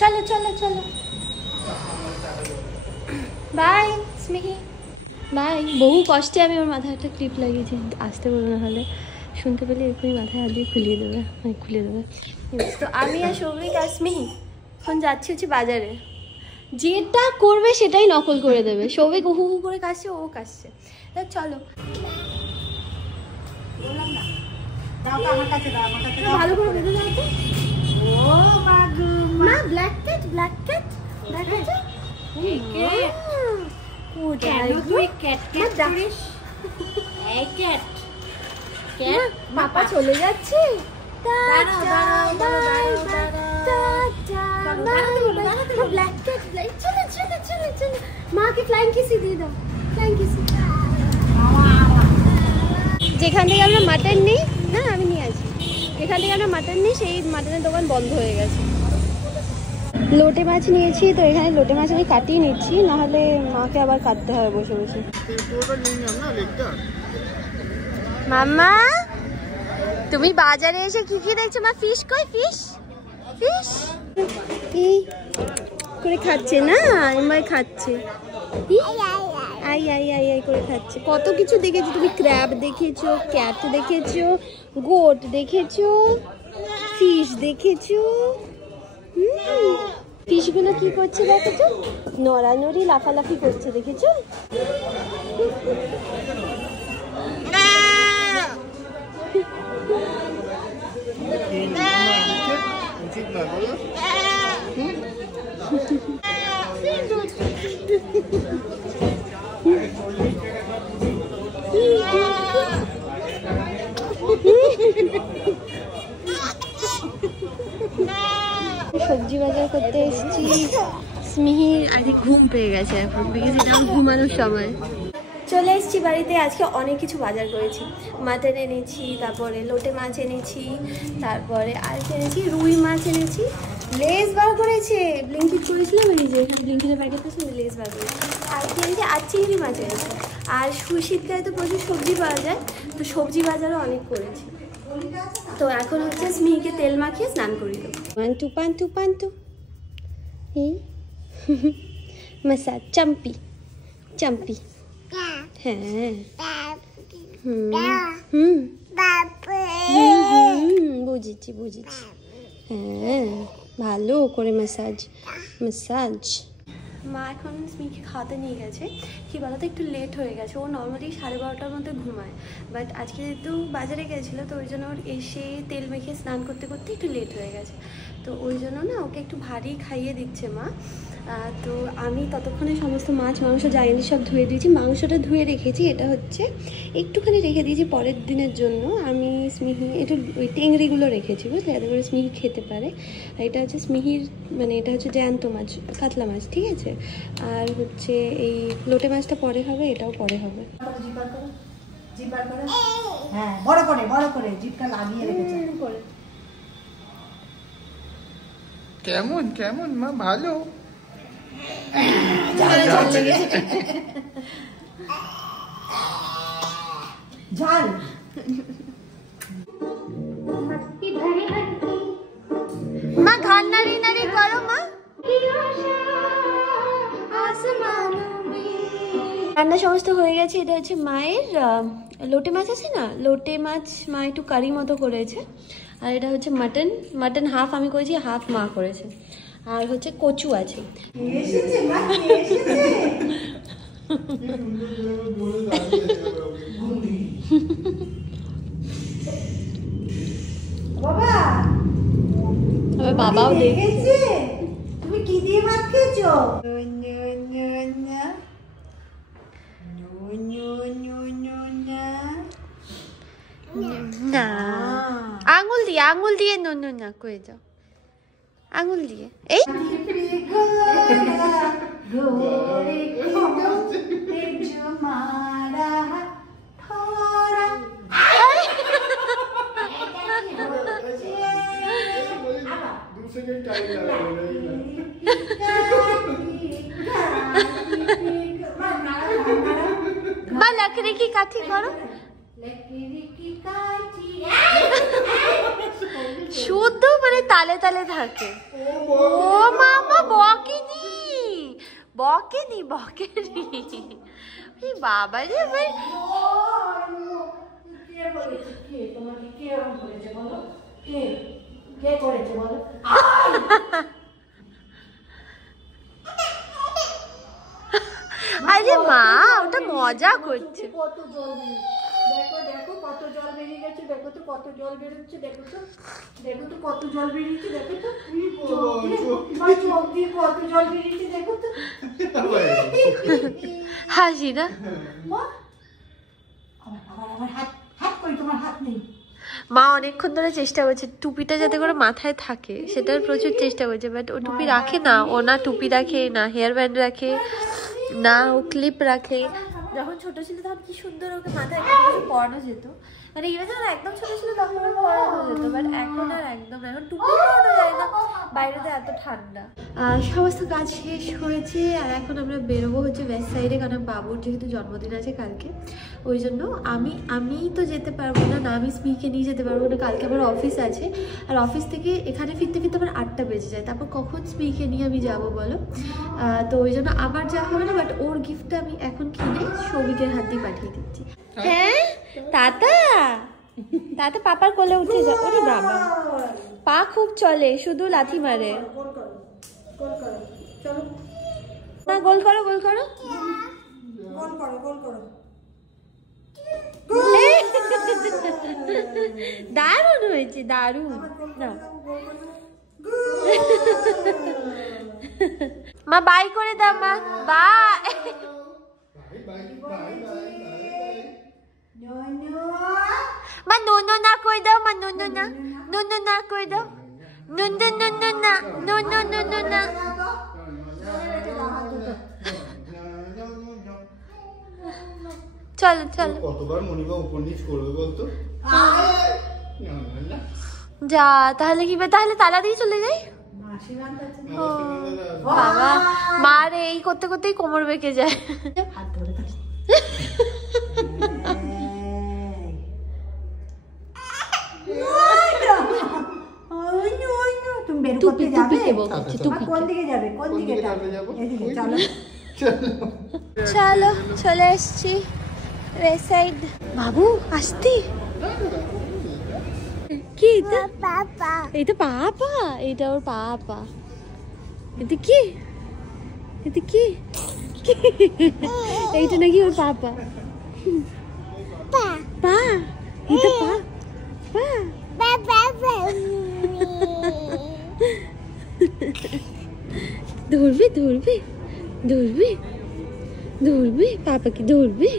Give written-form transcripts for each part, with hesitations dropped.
চলো চলো চলো বাই স্মিহি বাই। বহু কষ্টে আমি ওর মাথায় একটা ক্লিপ লাগিয়েছি, আসতে বলবো না হলে শুনতে পেলে এরকমই মাথায় হাত দিয়ে খুলিয়ে দেবে, মানে খুলে দেবে। তো আমি আর সৌভিক আর স্মিহি এখন যাচ্ছি হচ্ছে বাজারে। যেটা করবে সেটাই নকল করে দেবে। সৌভিক হু হু করে কাশছে, ও কাশছে। চলো ভালো করে বেঁধে দাও তো। ও মা ব্ল্যাক ক্যাট, ব্ল্যাক ক্যাট দেখাচ্ছে। পাপা চলে যাচ্ছে। মাকে ফ্লাইং কিসি দিয়ে দাও, ফ্লাইং কিসি। যেখান থেকে আমরা মাটন নিই, না আমি নিয়ে আসি, যেখান থেকে আমরা মাটন নিই সেই মাটনের দোকান বন্ধ হয়ে গেছে। লোটে মাছ নিয়েছি, তো এখানে লোটে মাছ আমি কাটিয়ে নিচ্ছি, নাহলে মাকে আবার কাটতে হবে বসে বসে। মাম্মা তুমি বাজারে এসে কি কি দেখছো? মা ফিশ কই? ফিশ ফিশ কি করে খাচ্ছে না, এমন খাচ্ছে, আই আই আই আই করে খাচ্ছে। কত কিছু দেখেছো তুমি, ক্র্যাব দেখেছো, ক্যাট দেখেছো, গোট দেখেছো, ফিশ দেখেছো। ফিশগুলো কি করছে দেখেছো? নড়ানড়ি লাফালাফি করছে, দেখেছো? সবজি বাজার করতে এসেছি। স্মিহির আজকে ঘুম পেয়ে গেছে এখন, বিকজ এটা ঘুমানোর সময়। চলে এসেছি বাড়িতে। আজকে অনেক কিছু বাজার করেছি। মাটন এনেছি, তারপরে লোটে মাছ এনেছি, তারপরে আর এনেছি রুই মাছ এনেছি, লেস বার করেছে, ব্লিঙ্কিট করেছিলাম, এই যে এখানে ব্লিঙ্কিটের প্যাকেট আছে, লেস বার করেছি। আর কি এনেছি, আর চিংড়ি মাছ এনেছি। আর শীতকালে তো প্রচুর সবজি পাওয়া যায়, তো সবজি বাজারও অনেক করেছি। তো এখন হচ্ছে স্মিহিকে তেল মাখিয়ে স্নান করিয়ে দেবো। পান্টু পান্টু পান্টু মাসাজ চাম্পি চাম্পি। হ্যাঁ বুঝেছি বুঝেছি। হ্যাঁ ভালো করে ম্যাসাজ ম্যাসাজ। মা এখন স্মিকে খাওয়াতে নিয়ে গেছে। কি বলতো, একটু লেট হয়ে গেছে। ও নর্মালি 12:30টার মধ্যে ঘুমায়, বাট আজকে যেহেতু বাজারে গেছিলো, তো ওই জন্য ওর এসে তেল মেখে স্নান করতে করতে একটু লেট হয়ে গেছে। তো ওই জন্য না ওকে একটু ভারী খাইয়ে দিচ্ছে মা। তো আমি ততক্ষণে সমস্ত মাছ মাংস জায়গায় সব ধুয়ে দিয়েছি। মাংসটা ধুয়ে রেখেছি, এটা হচ্ছে একটুখানি রেখে দিয়েছি পরের দিনের জন্য। আমি স্মিহি একটু ওই টেংরিগুলো রেখেছি, বুঝলে, যাতে করে স্মিহি খেতে পারে। আর এটা হচ্ছে স্মিহির, মানে এটা হচ্ছে জ্যান্ত মাছ, কাতলা মাছ, ঠিক আছে। আর হচ্ছে এই লোটে মাছটা পরে হবে, এটাও পরে হবে। হ্যাঁ বড় করে বড় করে জিভটা লাগিয়ে রেখেছে। কেমন কেমন মা? ভালো। ঝাল মা ঘর নাড়ি নাড়ি করো মা। রান্না সমস্ত হয়ে গেছে। এটা হচ্ছে মায়ের লোটে মাছ আছে না, লোটে মাছ মা একটু কারি মতো করেছে। আর এটা হচ্ছে মাটন, মাটন হাফ আমি করেছি, হাফ মা করেছে। আর হচ্ছে কচু আছে। বাবাও দেখেছে। তুমি কি দিয়ে ভাত খেয়েছো? না আঙুল দিয়ে, আঙুল দিয়ে নো না করে যাও, আঙুল দিয়ে। এই বা লকড়ি কি কাঠি করো, শুদ্ধ মানে তালে তালে থাকে। ও মা বকেনি বাবা রে ভাই আরে মা ওটা মজা করছে। কত জল দেখো দেখো কত জল বেরিয়ে গেছে, দেখো তো কত জল বেরোচ্ছে, দেখো তো কত জল বেরিয়েছে, দেখো তো চোখ দিয়ে কত জল বেরিয়েছে, দেখো তো হাসি না আমার হাত হাত কই, তোমার হাত নেই। মা অনেকক্ষণ ধরে চেষ্টা করছে টুপিটা যাতে করে মাথায় থাকে, সেটার প্রচুর চেষ্টা করছে, বাট ও টুপি রাখে না। ও না টুপি রাখে, না হেয়ার ব্যান্ড রাখে, না ও ক্লিপ রাখে। যখন ছোট ছিল তখন কি সুন্দর ওকে মাথায় কিছু পরানো যেত, মানে এবার যখন একদম ছোট ছিল তখন পরানো যেত, বাট এখন আর একদম, এখন টুপি পরানো যায় না, বাইরেতে এত ঠান্ডা। সমস্ত কাজ শেষ হয়েছে আর এখন আমরা বেরোবো হচ্ছে ওয়েস্ট সাইডে, কারণ বাবুর যেহেতু জন্মদিন আছে কালকে, ওই জন্য আমি তো যেতে পারবো না, আমি স্মিকে নিয়ে যেতে পারবো না, কালকে আমার অফিস আছে, আর অফিস থেকে এখানে ফিরতে আমার 8টা বেজে যায়, তারপর কখন স্মিকে নিয়ে আমি যাবো বলো। তো ওই জন্য আমার যাওয়া হবে না, বাট ওর গিফটটা আমি এখন কিনে সৌভিকের হাত দিয়ে পাঠিয়ে দিচ্ছি। হ্যাঁ তাতা পাপার কোলে উঠে যা। ওরে বাবা পা খুব চলে, শুধু লাথি মারে না। গোল করো দারুণ হয়েছে, দারুণ না। মা বাই করে দাও, মা বাই। মা নুনু না করে দাও, মা নুনু না করে দাও, নুনু না। চলো কতবার মনিকা উপর নিচ করবে বলতো? যা তাহলে কি, তাহলে তালা দিয়ে চলে যাই। বাবা মার এই করতে করতেই কোমর বেঁকে যায়। চলো চলে এসছি ওয়েস্ট সাইড। বাবু আসতি কি এটা পাপা, এটা ওর পাপা। এটা কি এইটা নাকি ওর পাপা। পা এটা পা ধরবি পাপাকে ধরবি।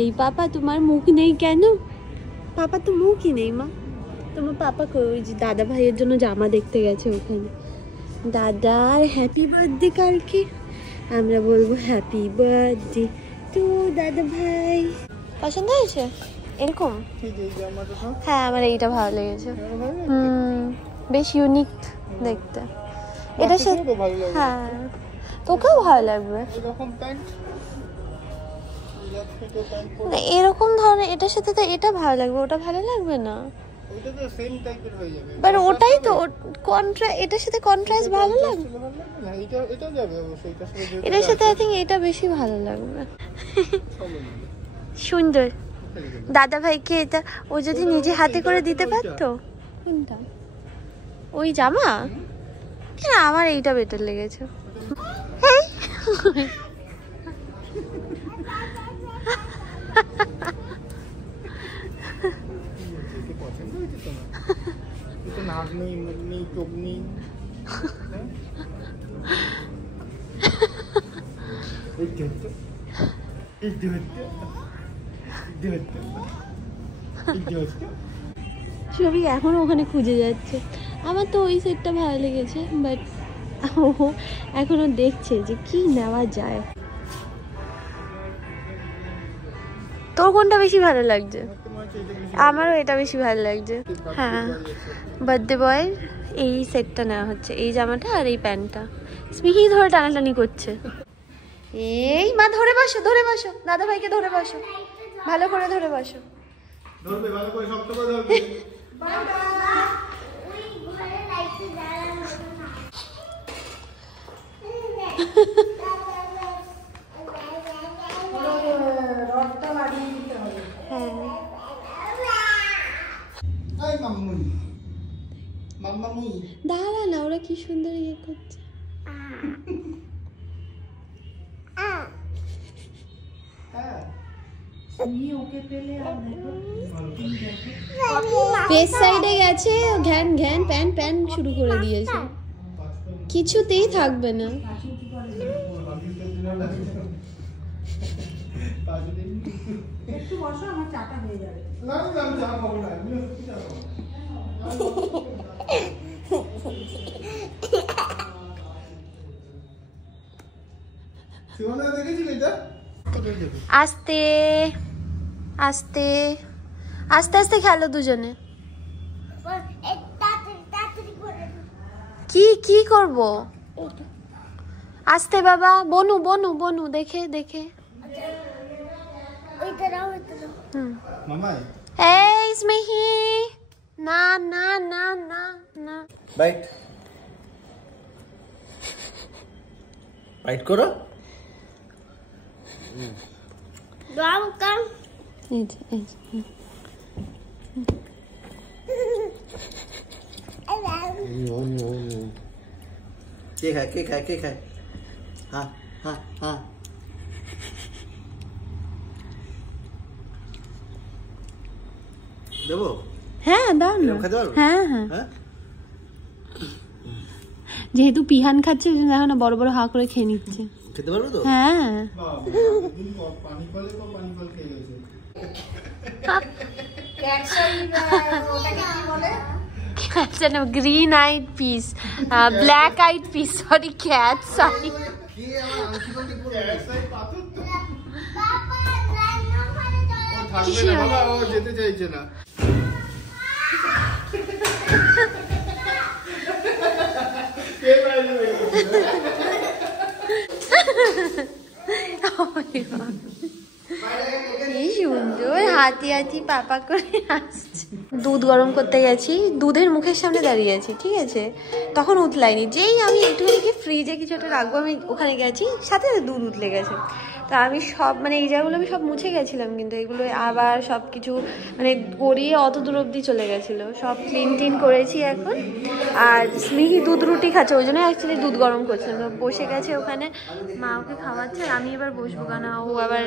এই পাপা তোমার মুখ নেই কেন? পাপা তো মুখই নেই মা। তোমার পাপা ওই যে দাদা ভাইয়ের জন্য জামা দেখতে গেছে ওখানে। দাদার হ্যাপি বার্থডে কালকে, আমরা বলবো হ্যাপি বার্থডে টু দাদা ভাই। পছন্দ হয়েছে এরকম? হ্যাঁ আমার এইটা ভালো লেগেছে, বেশ ইউনিক দেখতে। এটা হ্যাঁ তোকেও ভালো লাগবে এরকম ধরনের। এটার সাথে তো এটা ভালো লাগবে, ওটা ভালো লাগবে না। বাট ওটাই তো এটার সাথে কন্ট্রাস্ট ভালো লাগবে। এটার সাথে আই থিঙ্ক এটা বেশি ভালো লাগবে। সুন্দর। দাদা ভাইকে এটা ও যদি নিজে হাতে করে দিতে পারতো। কোনটা? ওই জামা? হ্যাঁ আমার এইটা বেটার লেগেছে। সবই এখনো ওখানে খুঁজে যাচ্ছে। আমার তো ওই সেটটা ভালো লেগেছে, বাট ও এখনো দেখছে যে কি নেওয়া যায়। তোর কোনটা বেশি ভালো লাগছে? আমারও এটা বেশি ভালো লাগছে। হ্যাঁ বার্থডে বয় এই সেটটা নেওয়া হচ্ছে, এই জামাটা আর এই প্যান্টটা। স্মিহি ধরে টানাটানি করছে। এই মা ধরে বসো দাদা ভাইকে ধরে বসো, ভালো করে ধরে বসো। ধরবে ভালো করে, শক্ত করে ধরবে। কি সুন্দর ইয়ে করছে। পেস সাইডে গেছে, ঘ্যান ঘ্যান প্যান প্যান শুরু করে দিয়েছে, কিছুতেই থাকবে না। একটু বসো, আমার চাটা হয়ে যাবে। না আমি চা খাবো না, আমি চা খাবো। সুমনা দেখেছিলি এটা? আস্তে আস্তে আস্তে আস্তে খেলো দুজনে। কি কি করব? আস্তে বাবা, বনু বনু বনু, দেখে দেখে। মামাই এই স্মিহি, না না না না না। বাইট বাইট করো। এই যে, এই যে। কে খায় কে খায় কে খায়? হ্যাঁ হ্যাঁ হ্যাঁ। দেবো? হ্যাঁ দাও না। খেতে পারবো? হ্যাঁ হ্যাঁ। হ্যাঁ যেহেতু পিহান খাচ্ছে ওই জন্য দেখো না বড় বড় হা করে খেয়ে নিচ্ছে। খেতে পারবো তো? হ্যাঁ পানি ফলে তো পানি ফল খেয়ে গেছে। Green eyed peas, black eyed peas, sorry cat, sorry. কি আমার আংটি ফাংটি পুরো একসাই পাথর তো। ও থাকবে না বাবা, ও যেতে চাইছে না। কে বাইরে বেরিয়েছে? কি সুন্দর হাতি হাতি পাপা করে আসছে। দুধ গরম করতে গেছি, দুধের মুখের সামনে দাঁড়িয়ে আছি, ঠিক আছে, তখন উতলাইনি। যেই আমি একটুখানি ফ্রিজে কিছু একটা রাখবো, আমি ওখানে গেছি, সাথে দুধ উতলে গেছে। তা আমি সব মানে এই জায়গাগুলো আমি সব মুছে গেছিলাম, কিন্তু এগুলো আবার সব কিছু মানে গড়িয়ে অত দূর অব্দি চলে গেছিলো। সব ক্লিন টিন করেছি এখন। আর স্মিহি দুধ রুটি খাচ্ছে, ওই জন্য অ্যাকচুয়ালি দুধ গরম করছিলাম। তো বসে গেছে ওখানে, মা ওকে খাওয়াচ্ছে, আর আমি এবার বসবো, কেন ও আবার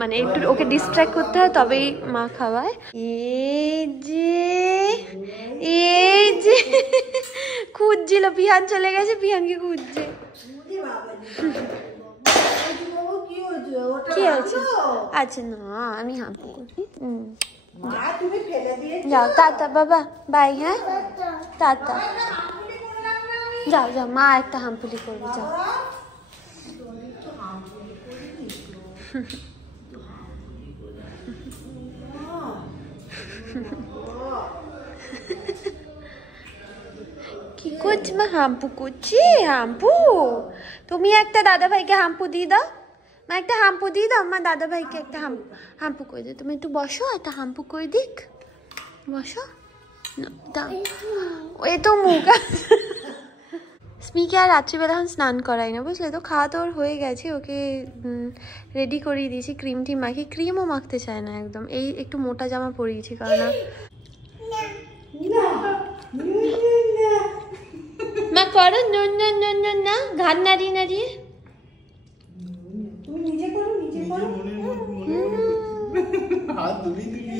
মানে একটু ওকে ডিস্ট্র্যাক্ট করতে হয় তবেই মা খাওয়ায়। এই যে খুঁজছিল, পিহান চলে গেছে, পিহানকে খুঁজছে। কি হয়েছে? আচ্ছা না, আমি হাঁপু করি। যাও টাটা বাবা, বাই। হ্যাঁ টাটা, যাও যাও, মা একটা হাম্পুলি করবে, যাও। কি করছি মা? হাম্পু করছি। হাম্পু? তুমি একটা দাদা ভাইকে হাম্পু দিয়ে দাও, মা একটা হাম্পু দিয়ে দাও। মা দাদা ভাইকে একটা হাম্পু করে দিও। তুমি একটু বসো, একটা হাম্পু করে দিক, বসো। এ তো মুখ। স্মিকে আর রাত্রিবেলা এখন স্নান করাই না, বুঝলে তো, খাওয়া দাওয়ার হয়ে গেছে, ওকে রেডি করিয়ে দিয়েছি, ক্রিম টিম মাখি। ক্রিমও মাখতে চায় না একদম, এই একটু মোটা জামা পরিয়েছি, কারণ মা করো না ঘাট নাড়িয়ে নাড়িয়ে। তুমি নিজে করো, নিজে করো। হাত ধুলি দিলি না।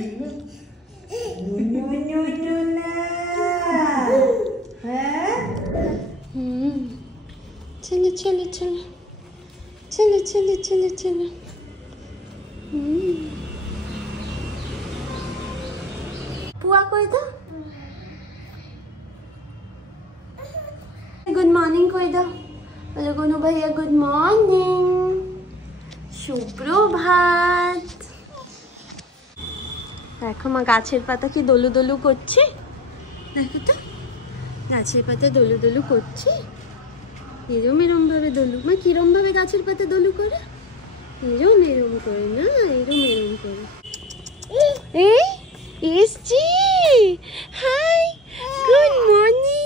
হ্যাঁ চলো চলো চলো চলো চলো চলো চলো। পুয়া করে দাও, গুড মর্নিং করে দাও, বলো গনু ভাইয়া গুড মর্নিং, সুপ্রভাত। দেখো মা গাছের পাতা কি দলু দলু করছে, দেখো তো গাছের পাতা দলু দলু করছে। এরম এরম ভাবে দলু, মা কিরম ভাবে গাছের পাতা দলু করে? এরম এরম করে না, এরম এরম করে। এই এসছি, hi good morning,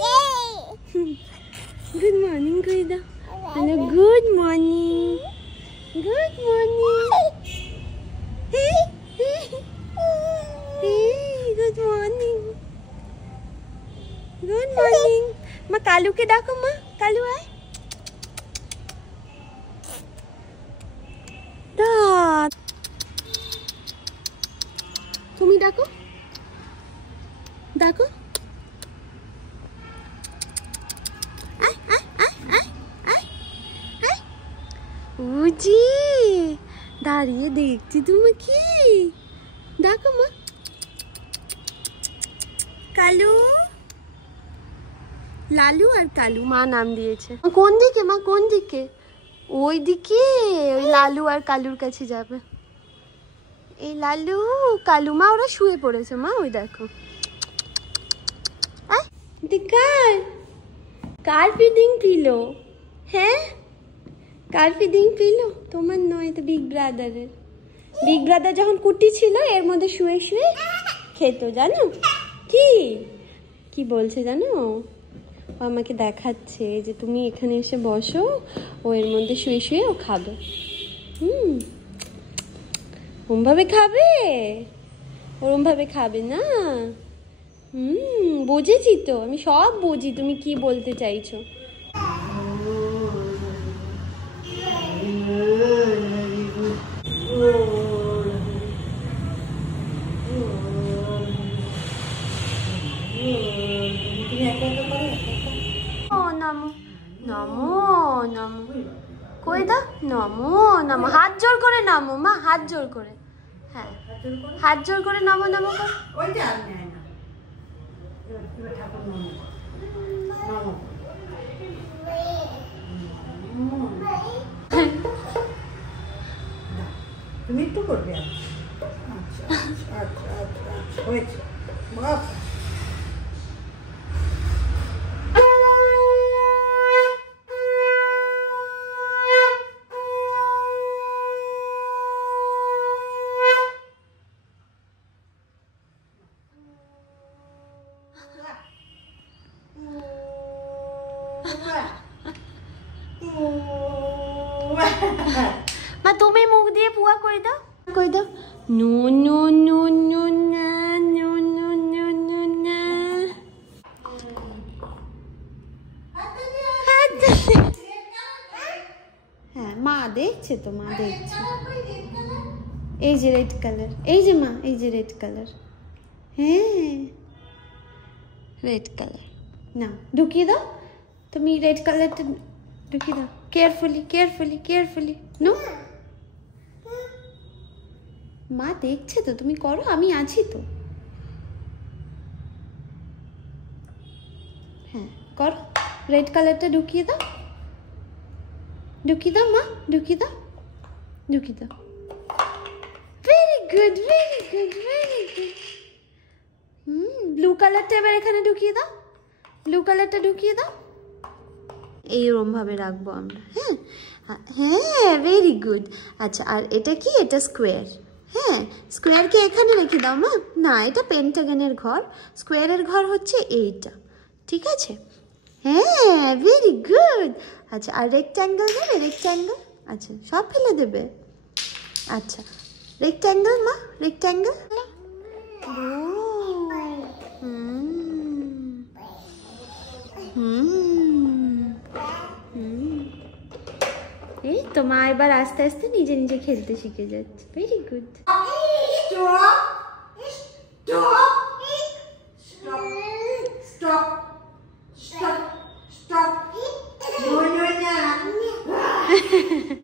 good morning করে দাও, hello good morning, good morning, good morning, good morning. মা কালুকে ডাকো, মা কালু আয়। তুমি ডাকো, ডাকো। উজি দাঁড়িয়ে দেখছি তোমাকে, ডাকো মা। কালু, লালু আর কালু মা নাম দিয়েছে। কোন দিকে মা, কোন দিকে? ওই দিকে, ওই লালু আর কালুর কাছে যাবে। এই লালু কালু মা ওরা শুয়ে পড়েছে মা, ওই দেখো। কার ফিডিং পিল? হ্যাঁ কার ফিডিং পিল? তোমার নয়, তো বিগ ব্রাদারের। বিগ ব্রাদার যখন কুটি ছিল এর মধ্যে শুয়ে শুয়ে খেত, জানো? কি কি বলছে জানো? ও আমাকে দেখাচ্ছে যে তুমি এখানে এসে বসো, ও এর মধ্যে শুয়ে শুয়ে ও খাবে। ওরমভাবে খাবে, ওরমভাবে খাবে না। বুঝেছি তো, আমি সব বুঝি তুমি কি বলতে চাইছো। নমো নমো নমো, কই দাও। নমো নমো, হাত জোর করে নামো মা, হাত জোর করে। হ্যাঁ হাত জোর করে নমো নমো কর। তুমি একটু করবে। আচ্ছা আচ্ছা আচ্ছা আচ্ছা হয়েছে বাবা। মা তুমি মুখ দিয়ে পুয়া কই দাও, কই দাও। নো নো নো নো না, নো নো নো নো না। হ্যাঁ মা দেখছে তো, মা দেখছে। এই যে রেড কালার, এই যে মা, এই যে রেড কালার। হ্যাঁ রেড কালার না, ঢুকিয়ে দাও তুমি রেড কালারটা, ঢুকিয়ে দাও। Carefully carefully carefully. নো মা দেখছে তো, তুমি করো, আমি আছি তো। হ্যাঁ করো, রেড কালারটা ঢুকিয়ে দাও, ঢুকিয়ে দাও মা, ঢুকিয়ে দাও, ঢুকিয়ে দাও। Very good very good very good. Blue কালারটা এবার এখানে ঢুকিয়ে দাও, ব্লু কালারটা ঢুকিয়ে দাও। এইরকম ভাবে রাখবো আমরা। হ্যাঁ হ্যাঁ ভেরি গুড। আচ্ছা আর এটা কি? এটা স্কোয়ার। হ্যাঁ স্কোয়ারকে এখানে রেখে দাও মা। না এটা পেন্টাগনের ঘর, স্কোয়ারের ঘর হচ্ছে এইটা, ঠিক আছে? হ্যাঁ ভেরি গুড। আচ্ছা আর রেক্ট্যাঙ্গেল দেবে? রেক্ট্যাঙ্গেল, আচ্ছা সব ফেলে দেবে। আচ্ছা রেক্ট্যাঙ্গেল মা, রেক্ট্যাঙ্গেল। এই তো মা এবার আস্তে আস্তে নিজে নিজে খেলতে শিখে যাচ্ছে। Very good.